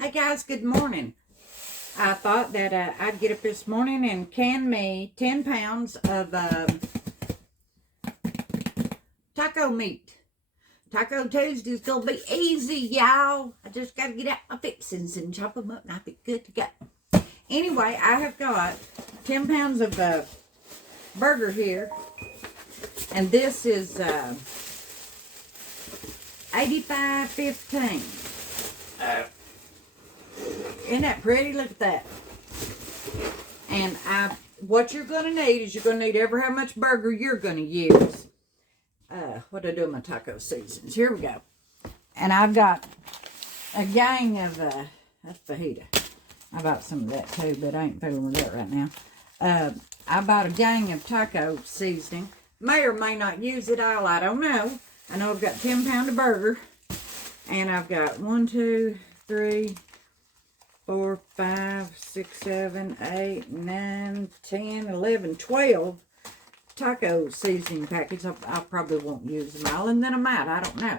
Hey guys, good morning. I thought that I'd get up this morning and can me 10 pounds of taco meat. Taco Tuesday's gonna be easy, y'all. I just gotta get out my fixings and chop them up and I'll be good to go. Anyway, I have got 10 pounds of burger here. And this is 85.15. Isn't that pretty? Look at that. And what you're going to need is you're going to need how much burger you're going to use. What do I do with my taco seasons? Here we go. And I've got a gang of, that's fajita. I bought some of that too, but I ain't fooling with that right now. I bought a gang of taco seasoning. May or may not use it all, I don't know. I know I've got 10 pound of burger. And I've got 1, 2, 3, 4, 5, 6, 7, 8, 9, 10, 11, 12 taco seasoning packets. I probably won't use them all, and then I might. I don't know.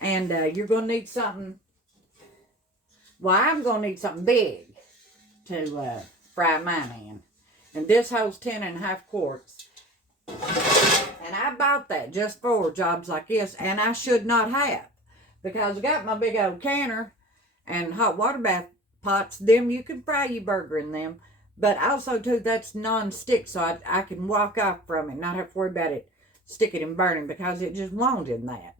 And you're going to need something. Well, I'm going to need something big to fry mine in. And this holds 10.5 quarts. And I bought that just for jobs like this, and I should not have. Because I got my big old canner and hot water bath pots. Them you can fry your burger in them. But also too, that's non-stick, so I can walk off from it, not have to worry about it sticking and burning, because it just won't in that.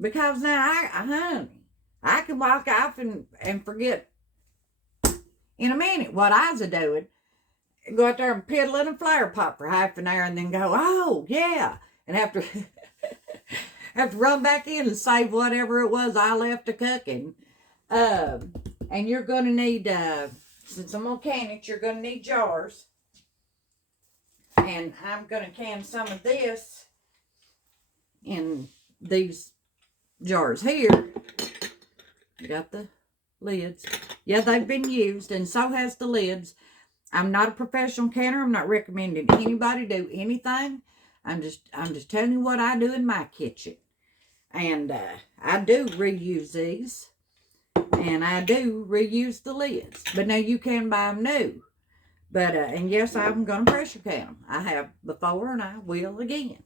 Because now, honey, I can walk off and forget in a minute what I was doing. Go out there and piddle in a flower pot for half an hour and then go, oh, yeah. And have to run back in and save whatever it was I left to cooking. And you're going to need, since I'm going to can it, you're going to need jars. And I'm going to can some of this in these jars here. You got the lids. Yeah, they've been used, and so has the lids. I'm not a professional canner. I'm not recommending anybody do anything. I'm just telling you what I do in my kitchen. And I do reuse these. And I do reuse the lids. But now you can buy them new. But, and yes, I'm going to pressure can them. I have before and I will again.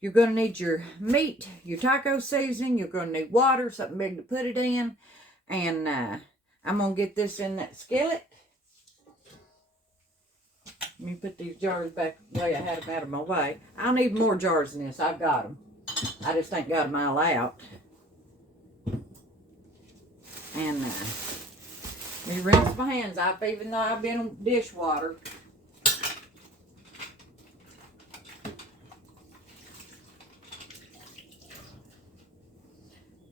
You're going to need your meat, your taco seasoning. You're going to need water, something big to put it in. And I'm going to get this in that skillet. Let me put these jars back the way I had them out of my way. I'll need more jars than this. I've got them. I just ain't got them all out. And let me rinse my hands off, even though I've been in dishwater.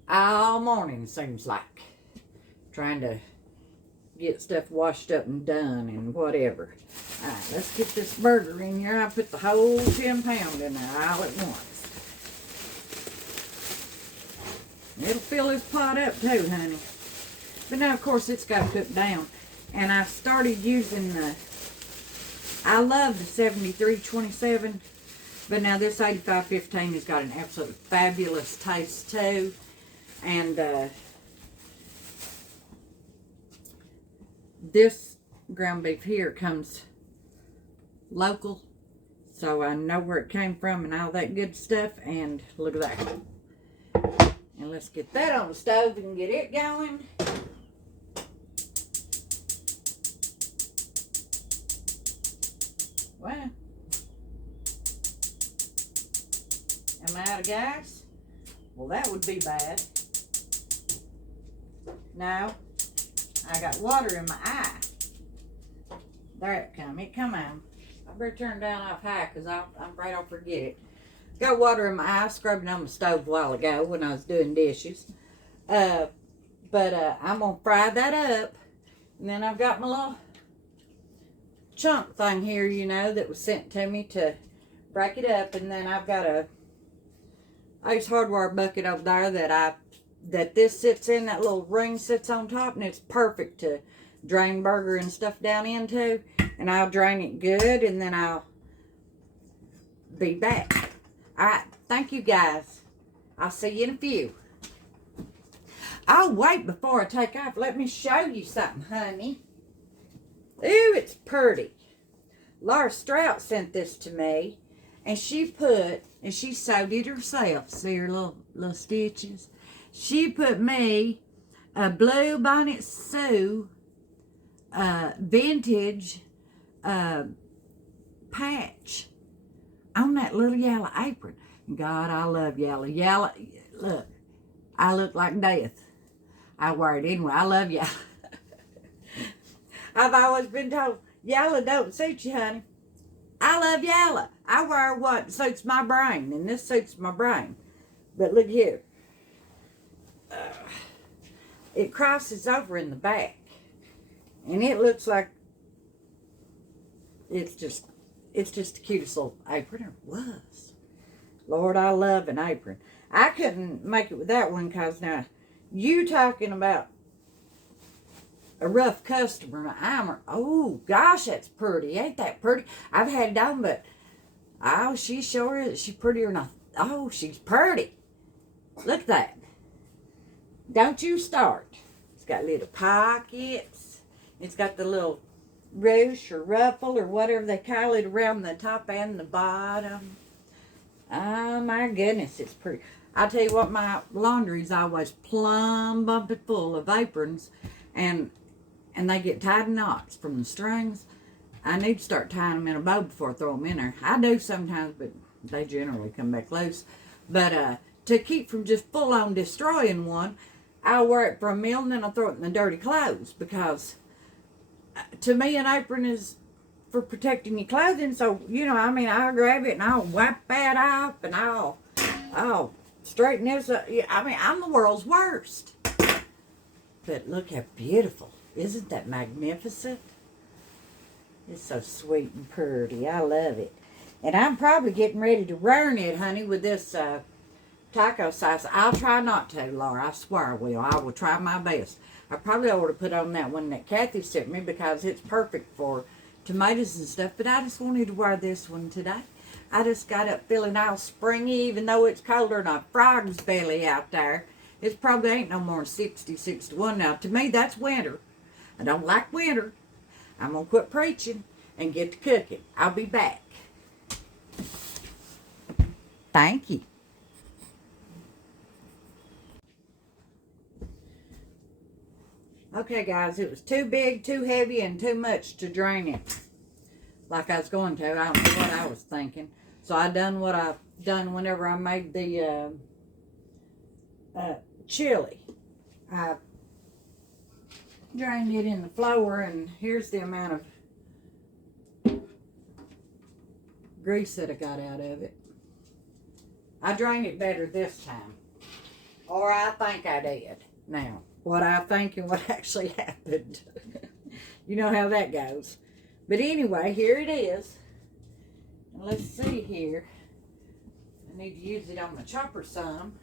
All morning, seems like. Trying to get stuff washed up and done and whatever. Alright, let's get this burger in here. I'll put the whole 10 pound in there all at once. It'll fill this pot up too, honey. But now, of course, it's got to cook down. And I started using I love the 7327. But now this 8515 has got an absolute fabulous taste too. And this ground beef here comes local. So I know where it came from and all that good stuff. And look at that. And let's get that on the stove and get it going. Well, am I out of gas? Well, that would be bad. No, I got water in my eye. There it come. It come on. I better turn it down off high because I'm afraid I'll forget it. Got water in my eye, scrubbing on the stove a while ago when I was doing dishes. But I'm going to fry that up. And then I've got my little chunk thing here, you know, that was sent to me to break it up. And then I've got a Ace Hardware bucket over there that this sits in, that little ring sits on top, and it's perfect to drain burger and stuff down into. And I'll drain it good, and then I'll be back. All right, thank you guys. I'll see you in a few. Oh, wait, before I take off, let me show you something, honey. Ooh, it's pretty. Laura Strout sent this to me, and she sewed it herself. See her little stitches? She put me a Blue Bonnet Sue vintage patch on that little yellow apron. God, I love yellow. Yellow, look, I look like death. I wear it anyway. I love yellow. I've always been told, yellow don't suit you, honey. I love yellow. I wear what suits my brain, and this suits my brain. But look here. It crosses over in the back. And it looks like it's just the cutest little apron. It was. Lord, I love an apron. I couldn't make it with that one because now you talking about a rough customer. Oh gosh, that's pretty. Ain't that pretty? I've had it on, but oh, she sure is. She's prettier than oh, she's pretty. Look at that. Don't you start. It's got little pockets. It's got the little ruche or ruffle or whatever they call it around the top and the bottom. Oh my goodness, it's pretty. I tell you what, my laundry's always plumb bumping full of aprons, and they get tied in knots from the strings. I need to start tying them in a bow before I throw them in there. I do sometimes, but they generally come back loose. But to keep from just full on destroying one, I'll wear it for a meal and then I'll throw it in the dirty clothes, because to me an apron is for protecting your clothing. So, you know, I mean, I'll grab it and I'll wipe that off and I'll straighten this up. I mean, I'm the world's worst. But look how beautiful. Isn't that magnificent? It's so sweet and pretty. I love it. And I'm probably getting ready to burn it, honey, with this taco sauce. I'll try not to, Laura. I swear I will. I will try my best. I probably ought to put on that one that Kathy sent me because it's perfect for tomatoes and stuff. But I just wanted to wear this one today. I just got up feeling all springy, even though it's colder than a frog's belly out there. It probably ain't no more than 60, 61 now. To me, that's winter. I don't like winter. I'm going to quit preaching and get to cooking. I'll be back. Thank you. Okay, guys, it was too big, too heavy, and too much to drain it like I was going to. I don't know what I was thinking. So I done what I've done whenever I made the chili. I drained it in the flour, and here's the amount of grease that I got out of it. I drained it better this time, or I think I did. Now, what I think and what actually happened. You know how that goes. But anyway, here it is. And let's see here. I need to use it on my chopper some,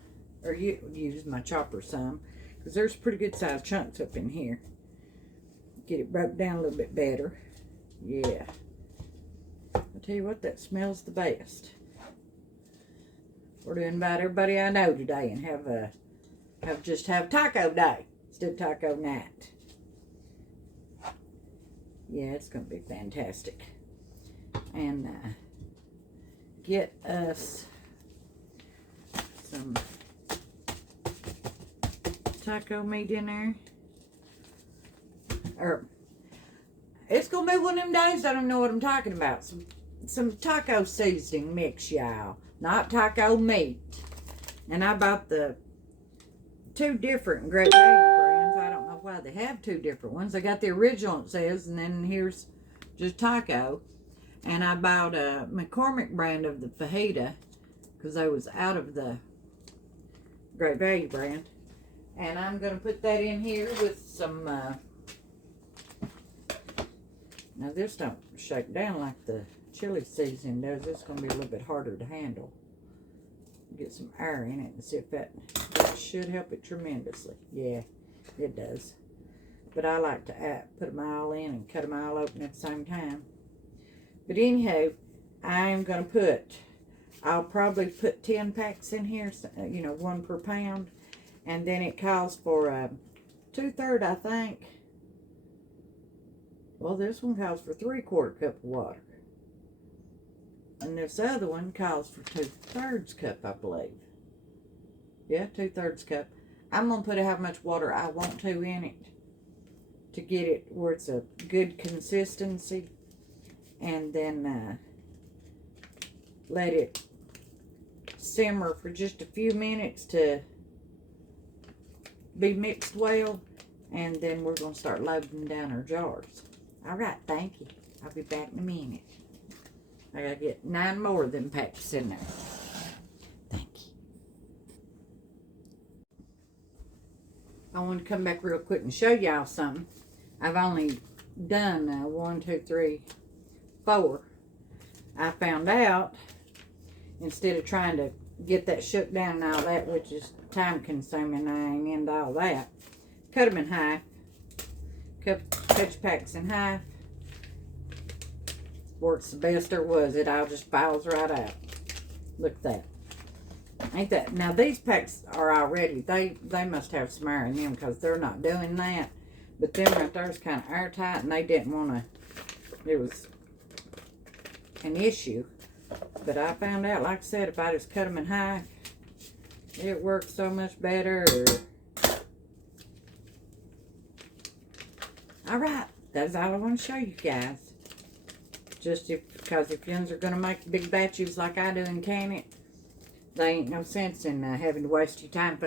or use my chopper some, because there's pretty good sized chunks up in here. Get it broke down a little bit better. Yeah. I'll tell you what, that smells the best. We're to invite everybody I know today and have taco day instead of taco night. Yeah, it's going to be fantastic. And get us some taco meat in there. Or it's going to be one of them days I don't know what I'm talking about. Some taco seasoning mix, y'all. Not taco meat. And I bought the two different Great Value brands. I don't know why they have two different ones. I got the original, it says, and then here's just taco. And I bought a McCormick brand of the fajita because I was out of the Great Value brand. And I'm going to put that in here with some, now this don't shake down like the chili seasoning does. It's going to be a little bit harder to handle. Get some air in it and see if that should help it tremendously. Yeah, it does. But I like to put them all in and cut them all open at the same time. But anyhow, I am going to put I'll probably put 10 packs in here, you know, 1 per pound. And then it calls for 2/3, I think. Well, this one calls for 3/4 cup of water. And this other one calls for 2/3 cup, I believe. Yeah, 2/3 cup. I'm going to put how much water I want to in it to get it where it's a good consistency. And then let it simmer for just a few minutes to be mixed well. And then we're going to start loading down our jars. All right, thank you. I'll be back in a minute. I got to get 9 more of them packs in there. Thank you. I want to come back real quick and show y'all something. I've only done 1, 2, 3, 4. I found out, instead of trying to get that shook down and all that, which is time consuming, I ain't into all that. Cut them in half. Cut your packs in half. Works the best there was. It all just files right out. Look at that. Ain't that? Now these packs are already, they must have some air in them because they're not doing that. But them right there is kind of airtight, and they didn't want to, it was an issue. But I found out, like I said, if I just cut them in half, it works so much better. All right, that's all I want to show you guys. Just because if you are going to make big batches like I do and can it, there ain't no sense in having to waste your time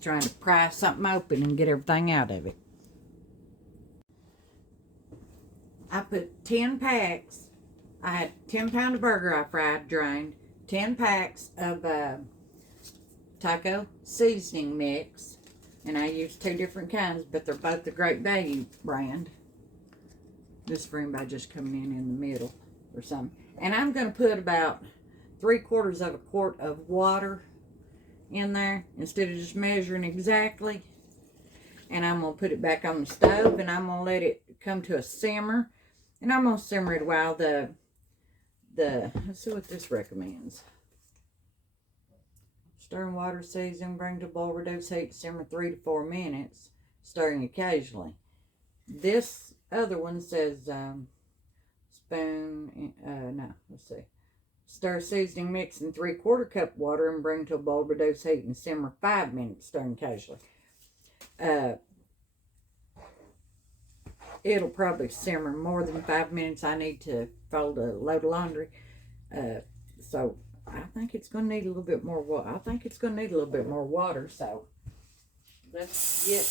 trying to pry something open and get everything out of it. I put 10 packs. I had 10 pound of burger I fried, drained. 10 packs of taco seasoning mix. And I used 2 different kinds, but they're both the Great Value brand. This for anybody just coming in the middle or something. And I'm going to put about 3/4 of a quart of water in there instead of just measuring exactly. And I'm going to put it back on the stove, and I'm going to let it come to a simmer. And I'm going to simmer it while let's see what this recommends. Stir in water, season, bring to boil, reduce heat, simmer 3 to 4 minutes, stirring occasionally. This other one says stir seasoning mix in 3/4 cup water and bring to a boil, reduce heat, and simmer 5 minutes, stirring occasionally. It'll probably simmer more than 5 minutes. I need to fold a load of laundry. So I think it's going to need a little bit more water. I think it's going to need a little bit more water. So let's get...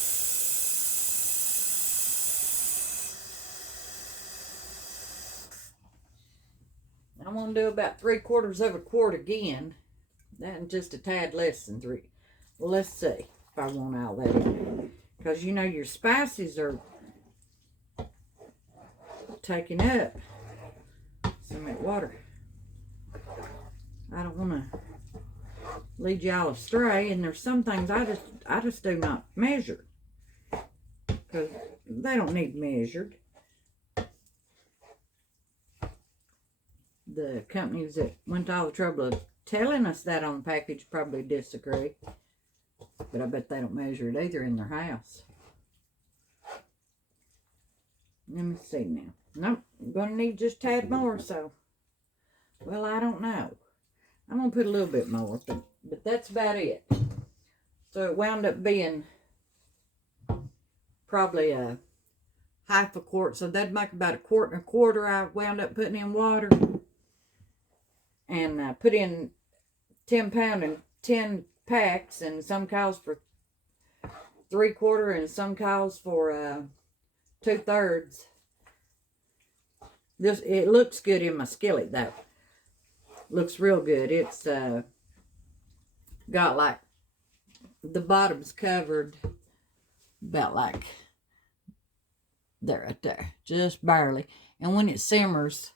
I'm going to do about 3/4 of a quart again. That's just a tad less than 3. Well, let's see if I want all that in. Because you know your spices are taking up some of that water. I don't want to lead y'all astray, and there's some things I just do not measure because they don't need measured. The companies that went to all the trouble of telling us that on the package probably disagree, but I bet they don't measure it either in their house. Let me see now. Nope, I'm going to need just a tad more, so, well, I don't know. I'm going to put a little bit more, but that's about it. So it wound up being probably a 1/2 quart, so that'd make about 1 1/4 I wound up putting in water. And put in 10 pound and 10 packs, and some calls for 3/4 and some calls for 2/3. It looks good in my skillet though. Looks real good. It's got like the bottom's covered about like there, right there, just barely. And when it simmers,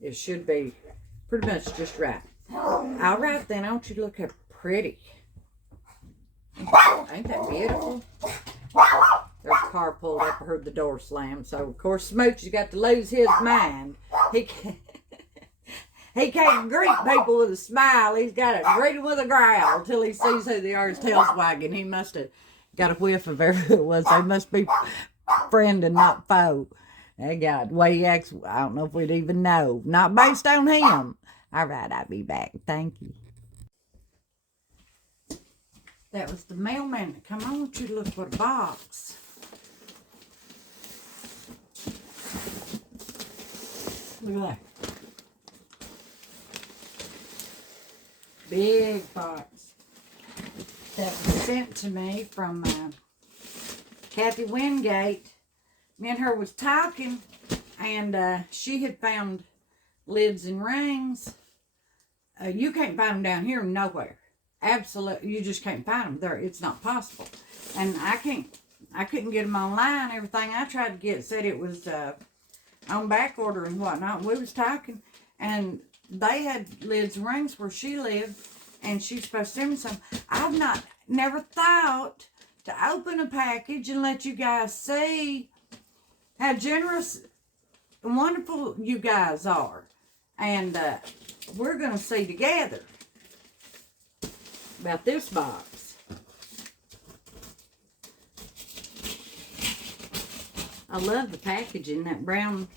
it should be pretty much just right. All right then, don't you look how pretty? Ain't that beautiful? There's a car pulled up. I heard the door slam. So, of course, Smoochie's got to lose his mind. He can't greet people with a smile. He's got to greet them with a growl till he sees who they are. His tail's wagging. He must have got a whiff of whoever it was. They must be friend and not foe. Hey, God, the way he acts, I don't know if we'd even know. Not based on him. All right, I'll be back. Thank you. That was the mailman. Come on, I want you to look for a box. Look at that. Big box. That was sent to me from Kathy Wingate. Me and her was talking, and she had found lids and rings. You can't find them down here nowhere. Absolutely, you just can't find them there. It's not possible. And I couldn't get them online. Everything I tried to get said it was on back order and whatnot. We was talking, and they had lids and rings where she lived, and she's supposed to send me some. I've never thought to open a package and let you guys see how generous and wonderful you guys are. And we're going to see together about this box. I love the packaging, that brown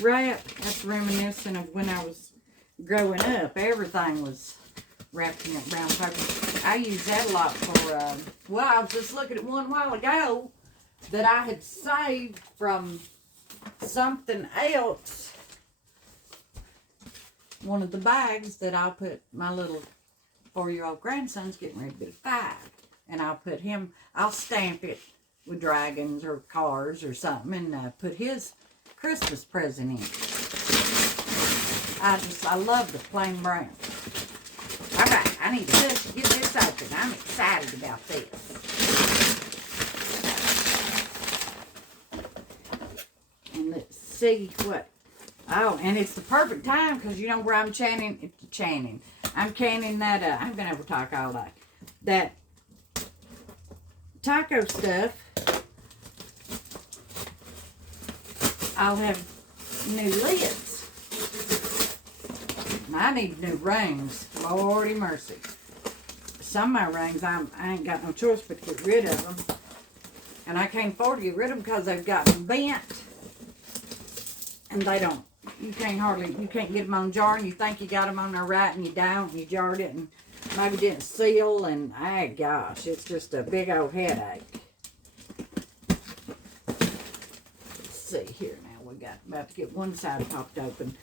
wrap. That's reminiscent of when I was growing up. Everything was wrapped in that brown paper. I use that a lot for, well, I was just looking at one while ago that I had saved from something else. One of the bags that I'll put my little 4-year-old grandson's getting ready to be 5. And I'll stamp it with dragons or cars or something and put his Christmas present in. I love the plain brown. All right, I need to get this open. I'm excited about this. And let's see what. Oh, and it's the perfect time because you know where I'm canning. I'm canning that. I'm gonna have to talk all day. That taco stuff. I'll have new lids. I need new rings. Lordy mercy. Some of my rings, I ain't got no choice but to get rid of them. And I can't afford to get rid of them because they've gotten bent. And they don't, you can't get them on jar and you think you got them on there right and you don't. And you jarred it and maybe didn't seal. And, gosh, it's just a big old headache. Let's see here now. We got about to get one side popped open.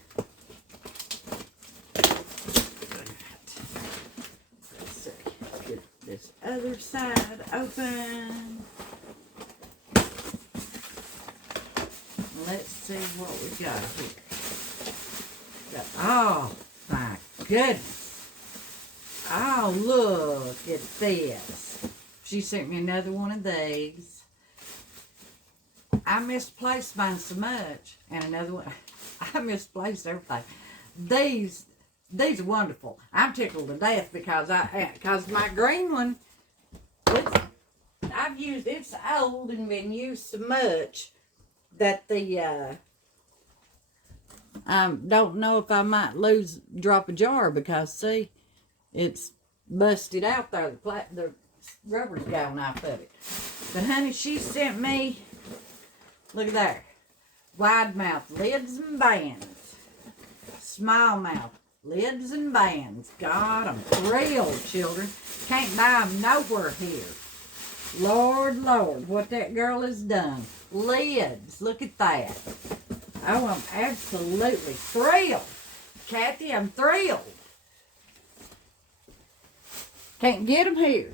This other side open. Let's see what we got here. Oh my goodness. Oh, look at this. She sent me another one of these. I misplaced mine so much. And another one. I misplaced everything. These are wonderful. I'm tickled to death because my green one, it's old and been used so much that the I don't know if I might drop a jar because see, it's busted out there. The rubber's gone off of it. But honey, she sent me. Look at there, wide mouth lids and bands, small mouth lids and bands. God, I'm thrilled, children. Can't buy them nowhere here. Lord, Lord, what that girl has done. Lids, look at that. Oh, I'm absolutely thrilled. Kathy, I'm thrilled. Can't get them here.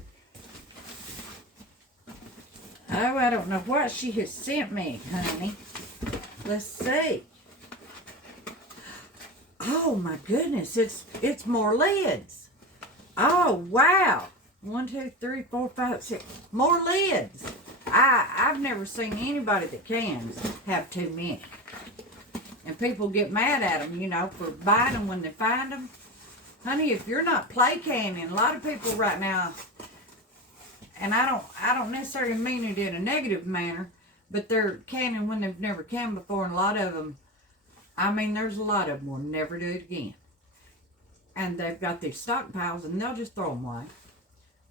Oh, I don't know what she has sent me, honey. Let's see. Oh my goodness, it's more lids. Oh wow. 1, 2, 3, 4, 5, 6. More lids. I've never seen anybody that cans have too many. And people get mad at them, you know, for buying them when they find them. Honey, if you're not play canning, a lot of people right now, and I don't necessarily mean it in a negative manner, but they're canning when they've never canned before, and a lot of them, I mean, there's a lot of them will never do it again. and they've got these stockpiles, and they'll just throw them away.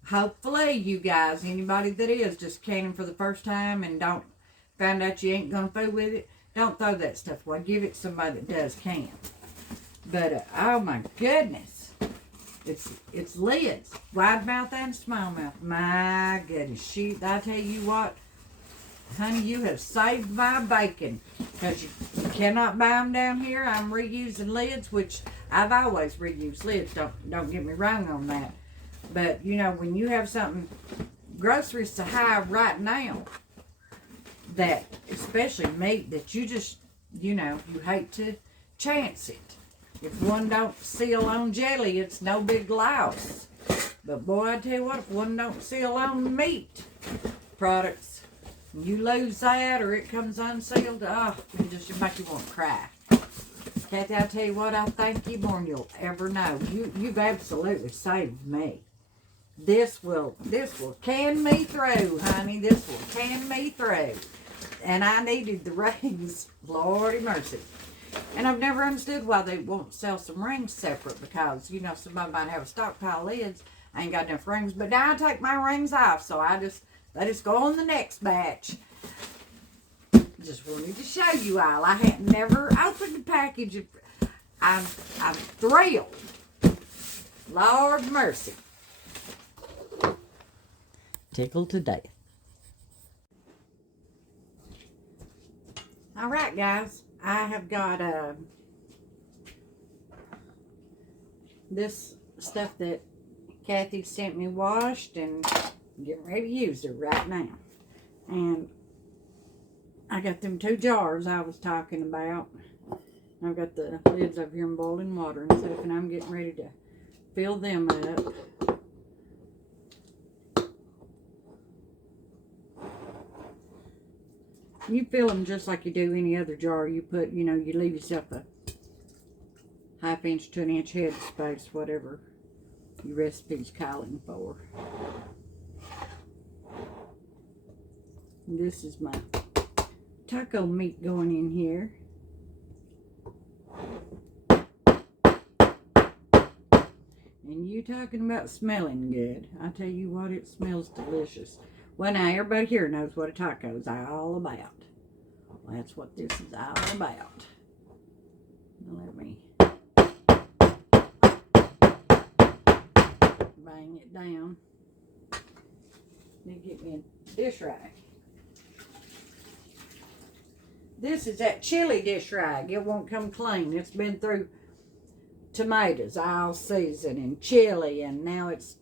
Hopefully, you guys, anybody that is just canning for the first time and don't found out you ain't gonna food with it, don't throw that stuff away. Give it to somebody that does can. But oh my goodness, it's lids, wide mouth and small mouth. My goodness, I tell you what, honey, you have saved my bacon, because you cannot buy them down here. I'm reusing lids, which I've always reused lids. Don't get me wrong on that. But you know, when you have something, groceries to have right now, that especially meat, that you just, you know, you hate to chance it. If one don't seal on jelly, it's no big loss. But boy, I tell you what, if one don't seal on meat products, you lose that or it comes unsealed, oh, it just make you want to cry. Kathy, I tell you what, I thank you more than you'll ever know. You've absolutely saved me. This will can me through, honey. This will can me through. And I needed the rings. Lordy mercy. And I've never understood why they won't sell some rings separate, because, you know, somebody might have a stockpile of lids. I ain't got enough rings, but now I take my rings off, so they just go on the next batch. Just wanted to show you all. I had never opened the package. I'm thrilled. Lord mercy. Tickled to death. All right, guys. I have got this stuff that Kathy sent me washed, and I'm getting ready to use it right now. And I got them 2 jars I was talking about. I've got the lids over here in boiling water and stuff, and I'm getting ready to fill them up. You fill them just like you do any other jar. You put, you know, you leave yourself a 1/2 inch to 1 inch head space, whatever your recipe's calling for. And this is my taco meat going in here. And you talking about smelling good. I tell you what, it smells delicious. Well, now everybody here knows what a taco is all about. Well, that's what this is all about. Now let me bang it down. Let me get me a dish rag. This is that chili dish rag. It won't come clean. It's been through tomatoes all season and chili, and now it's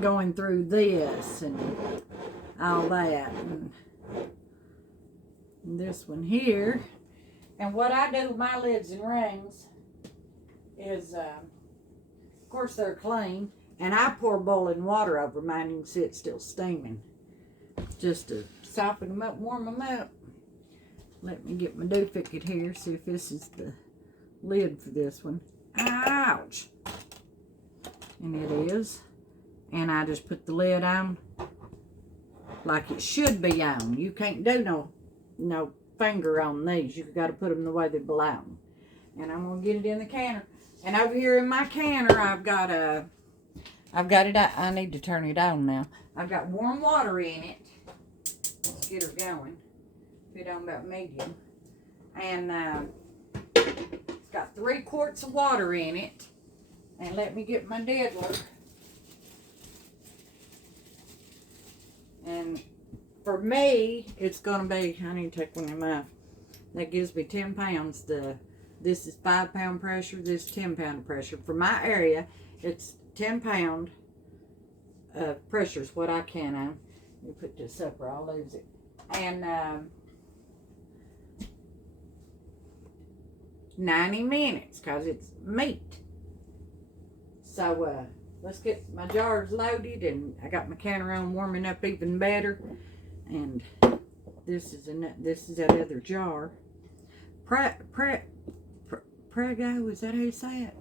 going through this and all that. And this one here. And what I do with my lids and rings is, of course, they're clean, and I pour boiling water over mine. You can see it's still steaming, just to soften them up, warm them up. Let me get my duplicate here, see if this is the lid for this one. Ouch! And it is. And I just put the lid on like it should be on. You can't do no finger on these. You got to put them the way they belong. And I'm gonna get it in the canner. And over here in my canner, I've got it. I need to turn it on now. I've got warm water in it. Let's get her going. Put it on about medium. And it's got 3 quarts of water in it. And let me get my diddler. And for me, it's going to be, I need to take one of them off. That gives me 10 pounds. This is 5 pound pressure. This is 10 pound pressure. For my area, it's 10 pound pressure is what I can on. Let me put this up or I'll lose it. And 90 minutes, because it's meat. So let's get my jars loaded, and I got my canner on warming up even better. And this is that other jar. Prego, is that how you say it?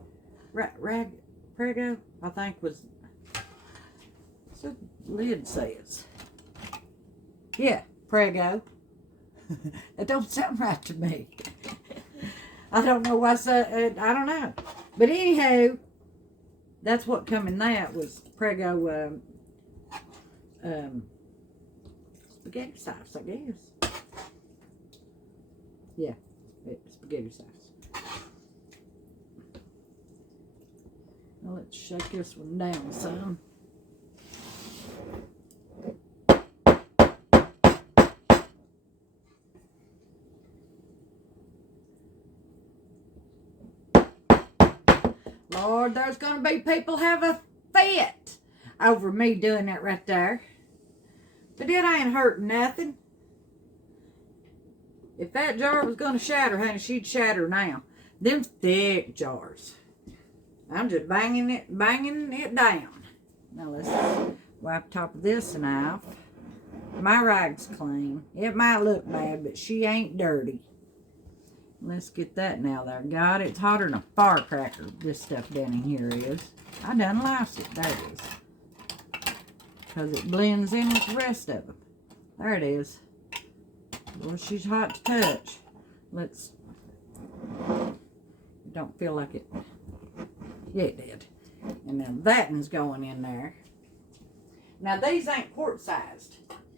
Prego, I think was. What's the lid says? Yeah, Prego. It don't sound right to me. I don't know what's I don't know. But anyhow, That's what come in that was Prego spaghetti sauce, I guess. Yeah, it's spaghetti sauce. Now let's shake this one down some. Lord, there's going to be people have a fit over me doing that right there. But it ain't hurting nothing. If that jar was going to shatter, honey, she'd shatter now. Them thick jars. I'm just banging it down. Now let's wipe top of this one off. My rag's clean. It might look bad, but she ain't dirty. Let's get that now there. God, it's hotter than a firecracker, this stuff down in here is. I done lost it. There it is. Because it blends in with the rest of them. There it is. Well, she's hot to touch. Let's... Don't feel like it. Yeah, it did. And now that one's going in there. Now, these ain't quart-sized.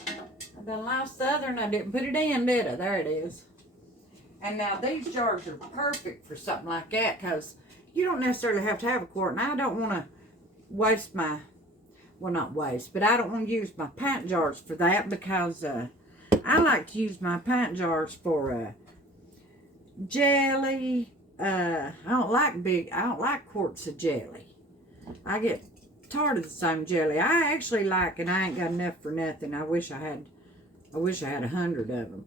I done lost the other and I didn't put it in, did I? There it is. And now these jars are perfect for something like that because you don't necessarily have to have a quart. And I don't want to waste my, well, not waste, but I don't want to use my pint jars for that because I like to use my pint jars for jelly. I don't like quarts of jelly. I get tired of the same jelly. I actually like, and I ain't got enough for nothing. I wish I had 100 of them.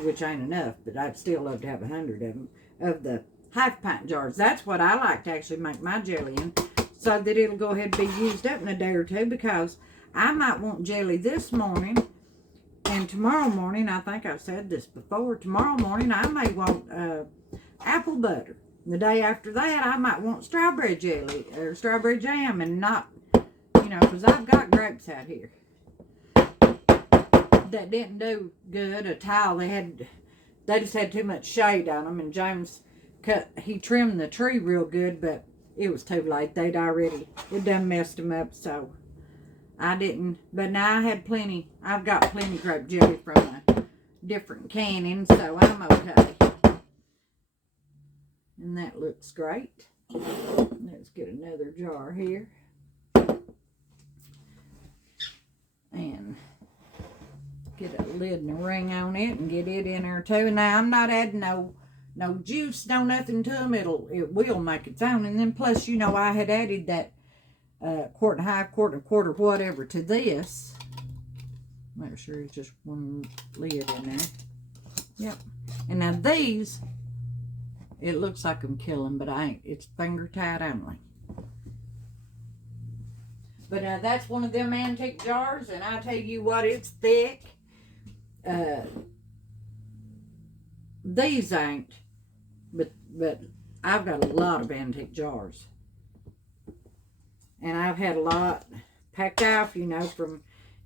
Which ain't enough, but I'd still love to have 100 of them, of the half pint jars. That's what I like to actually make my jelly in, so that it'll go ahead and be used up in a day or two, because I might want jelly this morning, and tomorrow morning, I think I've said this before, tomorrow morning I may want apple butter. The day after that, I might want strawberry jelly, or strawberry jam, and not, you know, because I've got grapes out here that didn't do good. A tile, they just had too much shade on them, and James he trimmed the tree real good, but it was too late. It done messed them up, so I didn't. But now I've got plenty grape jelly from a different canning, so I'm okay. And that looks great. Let's get another jar here. And get a lid and a ring on it and get it in there too. Now I'm not adding no juice, no nothing to them. It will make its own. And then plus, you know, I had added that quart and a half, quart and a quarter, whatever to this. Make sure it's just one lid in there. Yep. And now these, it looks like I'm killing, but I ain't. It's finger tight only. But that's one of them antique jars, and I tell you what, it's thick. These ain't, but I've got a lot of antique jars, and I've had a lot packed off, you know, from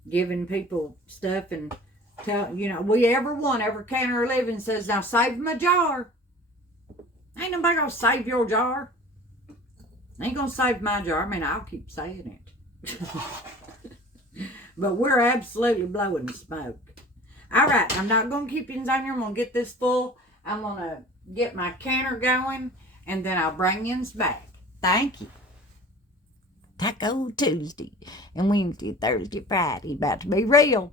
giving people stuff and tell, you know, every counter of living says, now save my jar. Ain't nobody gonna save your jar. Ain't gonna save my jar. I mean, I'll keep saying it. But we're absolutely blowing the smoke. All right, I'm not going to keep you in here. I'm going to get this full. I'm going to get my canner going, and then I'll bring you back. Thank you. Taco Tuesday and Wednesday, Thursday, Friday. About to be real.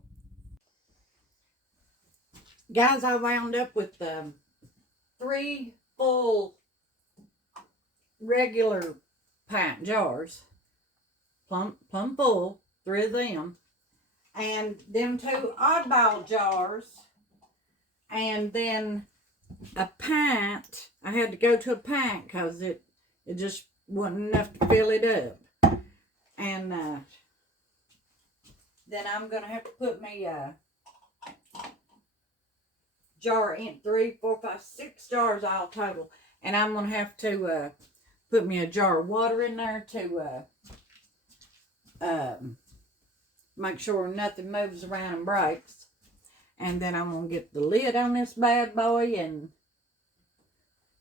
Guys, I wound up with 3 full regular pint jars. Plumb full. 3 of them. And them 2 oddball jars, and then a pint. I had to go to a pint because it just wasn't enough to fill it up. And then I'm going to have to put me a jar in, 3, 4, 5, 6 jars all total. And I'm going to have to put me a jar of water in there to make sure nothing moves around and breaks. And then I'm going to get the lid on this bad boy and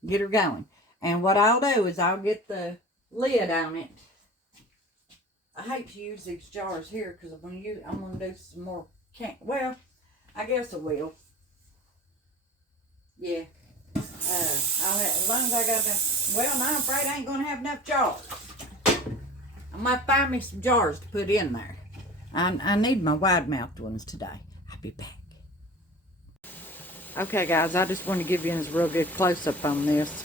get her going. And what I'll do is I'll get the lid on it. I hate to use these jars here because I'm gonna do some more. Well, I guess I will. Yeah. As long as I got enough. Well, no, I'm afraid I ain't gonna have enough jars. I might find me some jars to put in there. I need my wide-mouthed ones today. I'll be back. Okay, guys, I just want to give you a real good close-up on this.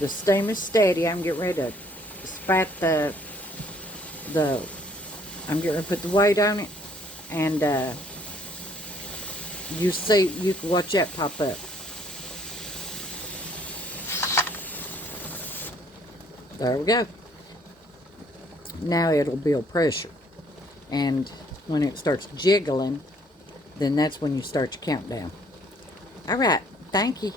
The steam is steady. I'm getting ready to spat I'm getting ready to put the weight on it, and you can watch that pop up. There we go. Now it'll build pressure, and when it starts jiggling, then that's when you start your countdown. All right, thank you.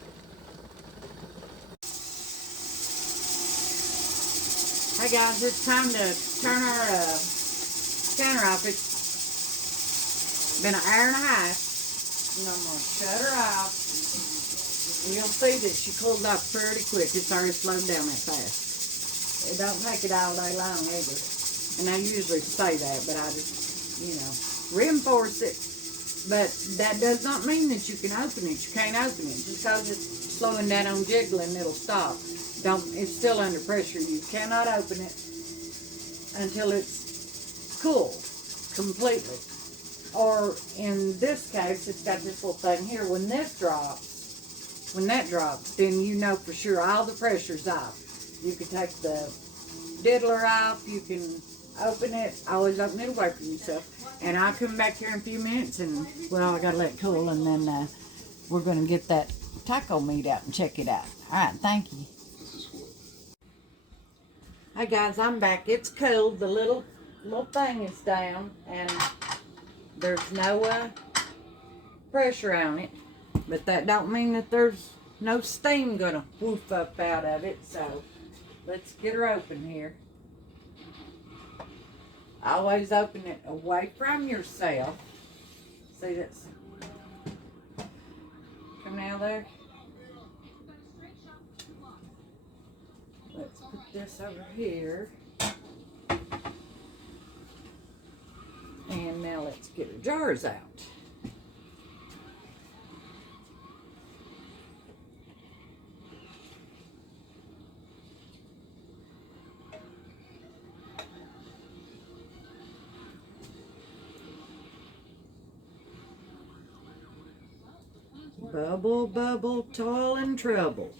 Hey guys, it's time to turn our counter off. It's been an hour and a half, and I'm gonna shut her off. And you'll see that she cooled off pretty quick. It's already slowed down that fast. It don't take it all day long either. And I usually say that, but I just, reinforce it. But that does not mean that you can open it. You can't open it. Just because it's slowing down on jiggling, it'll stop. It's still under pressure. You cannot open it until it's cooled completely. Or in this case, it's got this little thing here. When that drops, then you know for sure all the pressure's off. You can take the diddler off. You can open it. Always open it away from yourself. And I'll come back here in a few minutes, and well, I gotta let it cool, and then we're gonna get that taco meat out and check it out. All right, thank you. Hey guys, I'm back. It's cold. The little thing is down, and there's no pressure on it. But that don't mean that there's no steam gonna woof up out of it. So let's get her open here. Always open it away from yourself. See, that's coming out there. Let's put this over here. And now let's get our jars out. Bubble, bubble, tall and trouble.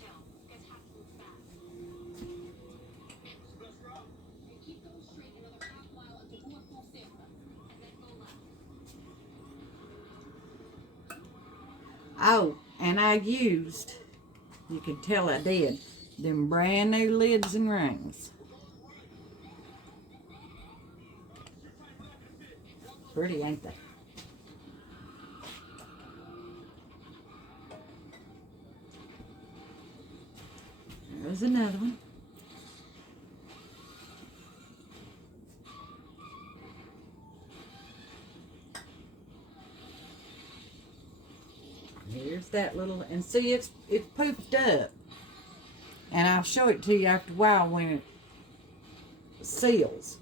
Oh, and I used, you can tell I did, them brand new lids and rings. Pretty, ain't they? There's another one. Here's that little, and see, it's pooped up. And I'll show it to you after a while when it seals.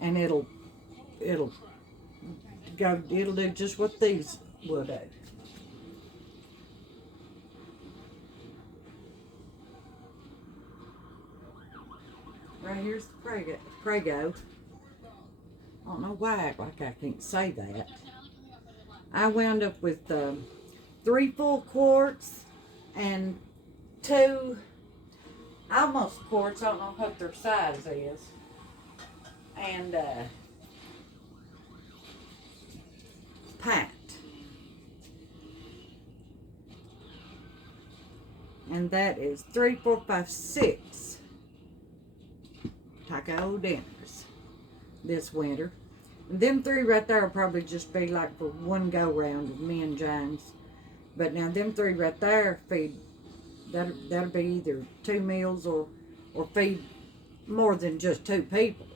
And it'll do just what these will do. Right here's the Prego. I don't know why I act like I can't say that. I wound up with 3 full quarts and 2 almost quarts. I don't know what their size is. And pint. And that is 3, 4, 5, 6 taco dinners this winter. And them 3 right there will probably just be like for one go round of me and James. But now them 3 right there feed, that'll be either 2 meals or feed more than just 2 people.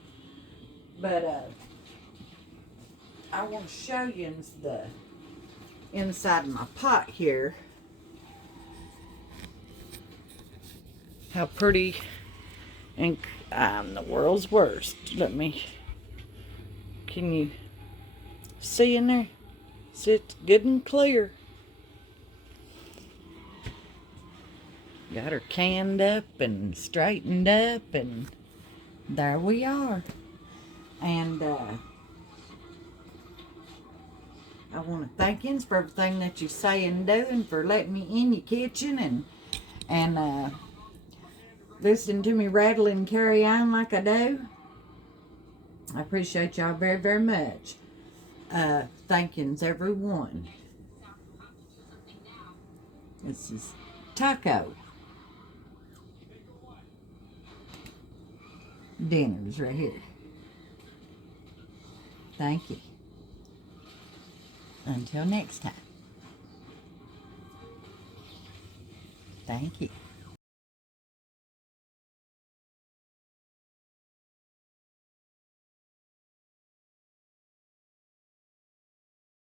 But I want to show you the inside of my pot here. How pretty And I'm the world's worst. Can you see in there? Sit good and clear. Got her canned up and straightened up, and there we are. And I want to thank you for everything that you say and do, and for letting me in your kitchen and listen to me rattle and carry on like I do. I appreciate y'all very, very much. Thank yous, everyone. This is taco dinners right here. Thank you. Until next time. Thank you.